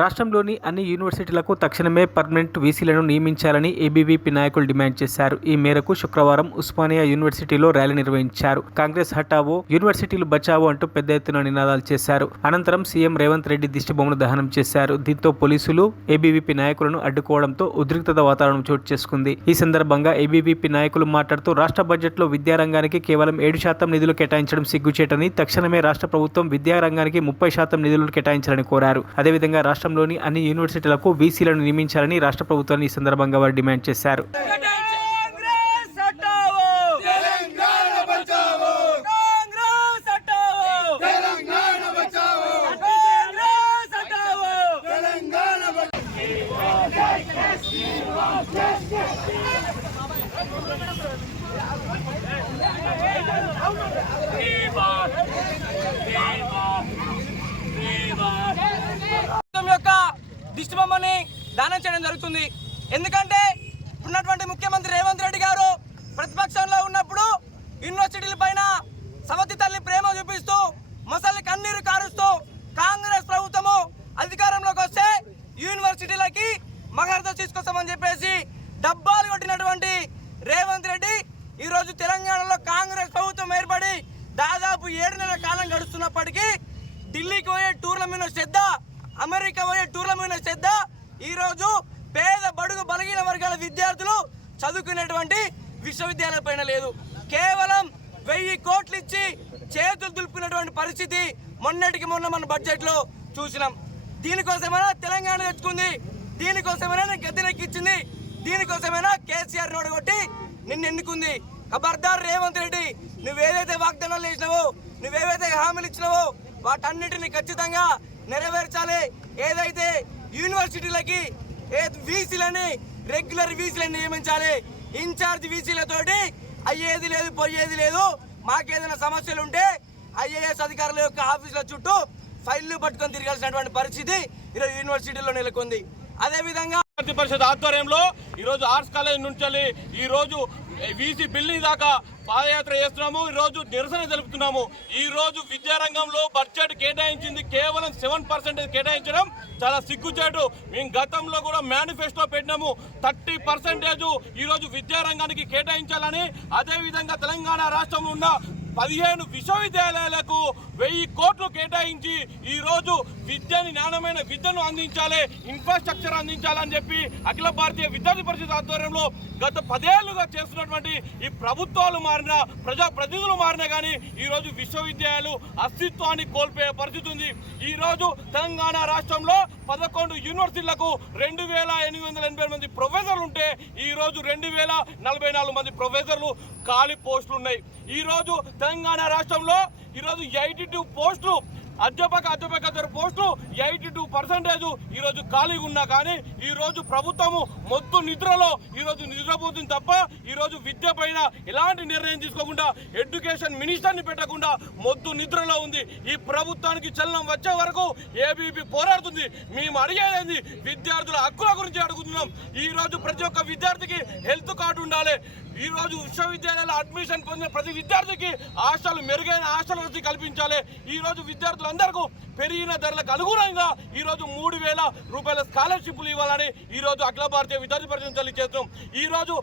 రాష్ట్రంలోని అన్ని యూనివర్సిటీలకు తక్షణమే పర్మనెంట్ వీసీలను నియమించాలని ఏబీవీపీ నాయకులు డిమాండ్ చేశారు. ఈ మేరకు శుక్రవారం ఉస్మానియా యూనివర్సిటీలో ర్యాలీ నిర్వహించారు. కాంగ్రెస్ హటావో, యూనివర్సిటీలు బచావో అంటూ పెద్ద ఎత్తున నినాదాలు చేశారు. అనంతరం సీఎం రేవంత్ రెడ్డి దిష్టిబొమ్మను దహనం చేశారు. దీంతో పోలీసులు ఏబీవీపీ నాయకులను అడ్డుకోవడంతో ఉద్రిక్తత వాతావరణం చోటు చేసుకుంది. ఈ సందర్భంగా ఏబీవీపీ నాయకులు మాట్లాడుతూ రాష్ట్ర బడ్జెట్లో విద్యారంగానికి కేవలం 7% నిధులు కేటాయించడం సిగ్గుచేటని, తక్షణమే రాష్ట్ర ప్రభుత్వం విద్యారంగానికి 30% నిధులు కేటాయించాలని కోరారు. అదేవిధంగా రాష్ట్రంలోని అన్ని యూనివర్సిటీలకు వీసీలను నియమించాలని రాష్ట్ర ప్రభుత్వాన్ని ఈ సందర్భంగా వారు డిమాండ్ చేశారు. యొక్క దిష్టిబొమ్మని దానం చేయడం జరుగుతుంది. ఎందుకంటే ఉన్నటువంటి ముఖ్యమంత్రి రేవంత్ రెడ్డి గారు ప్రతిపక్షంలో ఉన్నప్పుడు యూనివర్సిటీల పైన సవతి తల్లి ప్రేమ చూపిస్తూ మొసలి కన్నీరు కారుస్తూ కాంగ్రెస్ ప్రభుత్వము అధికారంలోకి వస్తే యూనివర్సిటీలకి మగర్ద తీసుకొస్తామని చెప్పేసి డబ్బాలు కొట్టినటువంటి రేవంత్ రెడ్డి ఈరోజు తెలంగాణలో కాంగ్రెస్ ప్రభుత్వం ఏర్పడి దాదాపు 7 నెలల కాలం గడుస్తున్నప్పటికీ ఢిల్లీకి పోయే టూర్ల మీద శ్రద్ధ, అమెరికా పోయే టూర్ల మీద శ్రద్ధ ఈరోజు పేద బడుగు బలహీన వర్గాల విద్యార్థులు చదువుకునేటువంటి విశ్వవిద్యాలయాల పైన లేదు. కేవలం 1000 కోట్లు ఇచ్చి చేతులు దులుపుకున్నటువంటి పరిస్థితి మొన్నటికి మొన్న మన బడ్జెట్ లో చూసినాం. దీనికోసమైనా తెలంగాణ తెచ్చుకుంది, దీనికోసమైనా గద్దెనెక్కిచ్చింది, దీనికోసమైనా కేసీఆర్ నోడగొట్టి నిన్ను ఎన్నుకుంది. ఖబర్దార్ రేవంత్ రెడ్డి, నువ్వేదైతే వాగ్దానాలు చేసినావో, నువ్వేవైతే హామీలు ఇచ్చినావో వాటన్నిటిని ఖచ్చితంగా నెరవేర్చాలి. ఏదైతే యూనివర్సిటీలకి వీసీలని రెగ్యులర్ వీసీలను నియమించాలి. ఇన్ఛార్జ్ వీసీలతోటి అయ్యేది లేదు పోయేది లేదు. మాకేదైనా సమస్యలు ఉంటే ఐఏఎస్ అధికారుల యొక్క ఆఫీసుల చుట్టూ ఫైళ్లు పట్టుకొని తిరగాల్సినటువంటి పరిస్థితి ఈరోజు యూనివర్సిటీలో నెలకొంది. అదేవిధంగా పరిషత్ ఆధ్వర్యంలో ఈరోజు ఆర్ట్స్ కాలేజ్ నుంచి ఈరోజు వీసీ బిల్డింగ్ దాకా పాదయాత్ర చేస్తున్నాము. ఈరోజు నిరసన తెలుపుతున్నాము. ఈరోజు విద్యారంగంలో బడ్జెట్ కేటాయించింది కేవలం 7% కేటాయించడం చాలా సిగ్గుచేటు. మేము గతంలో కూడా మేనిఫెస్టో పెట్టినాము 30% ఈరోజు విద్యారంగానికి కేటాయించాలని. అదేవిధంగా తెలంగాణ రాష్ట్రంలో ఉన్న 15 విశ్వవిద్యాలయాలకు 1000 కోట్లు కేటాయించి ఈరోజు విద్యని, నాణ్యమైన విద్యను అందించాలి, ఇన్ఫ్రాస్ట్రక్చర్ అందించాలని చెప్పి అఖిల భారతీయ విద్యార్థి పరిషత్ ఆధ్వర్యంలో గత 10 ఏళ్లుగా చేస్తున్నటువంటి ఈ ప్రభుత్వాలు మారినా, ప్రజాప్రతినిధులు మారినా కానీ ఈరోజు విశ్వవిద్యాలయాలు అస్తిత్వాన్ని కోల్పోయే పరిస్థితి ఉంది. ఈరోజు తెలంగాణ రాష్ట్రంలో 11 యూనివర్సిటీలకు 2880 మంది ప్రొఫెసర్లు ఉంటే ఈరోజు 2044 మంది ప్రొఫెసర్లు ఖాళీ పోస్టులు ఉన్నాయి. ఈరోజు తెలంగాణ రాష్ట్రంలో ఈరోజు 82 పోస్టులు అధ్యాపక పోస్టులు 82% ఈరోజు ఖాళీగా ఉన్నా కానీ ఈరోజు ప్రభుత్వము మొత్తం నిద్రలో ఈరోజు నిద్రపోతుంది తప్ప ఈరోజు విద్య పైన ఎలాంటి నిర్ణయం తీసుకోకుండా ఎడ్యుకేషన్ మినిస్టర్ని పెట్టకుండా మొత్తం నిద్రలో ఉంది. ఈ ప్రభుత్వానికి చలనం వచ్చే వరకు ఏబీవీపీ పోరాడుతుంది. మేము అడిగేది విద్యార్థుల హక్కుల గురించి అడుగుతున్నాం. ఈరోజు ప్రతి ఒక్క విద్యార్థికి హెల్త్ కార్డు ఉండాలి. ఈ రోజు విశ్వవిద్యాలయాల అడ్మిషన్ పొందిన ప్రతి విద్యార్థికి హాస్టల్, మెరుగైన హాస్టల్ వసతి కల్పించాలి. ఈ రోజు విద్యార్థులందరికీ పెరిగిన ధరలకు అనుగుణంగా ఈ రోజు 3000 రూపాయల స్కాలర్షిప్లు ఇవ్వాలని ఈ రోజు అఖిల భారతీయ విద్యార్థి పరిషత్ తెలియజేస్తున్నాం. ఈ రోజు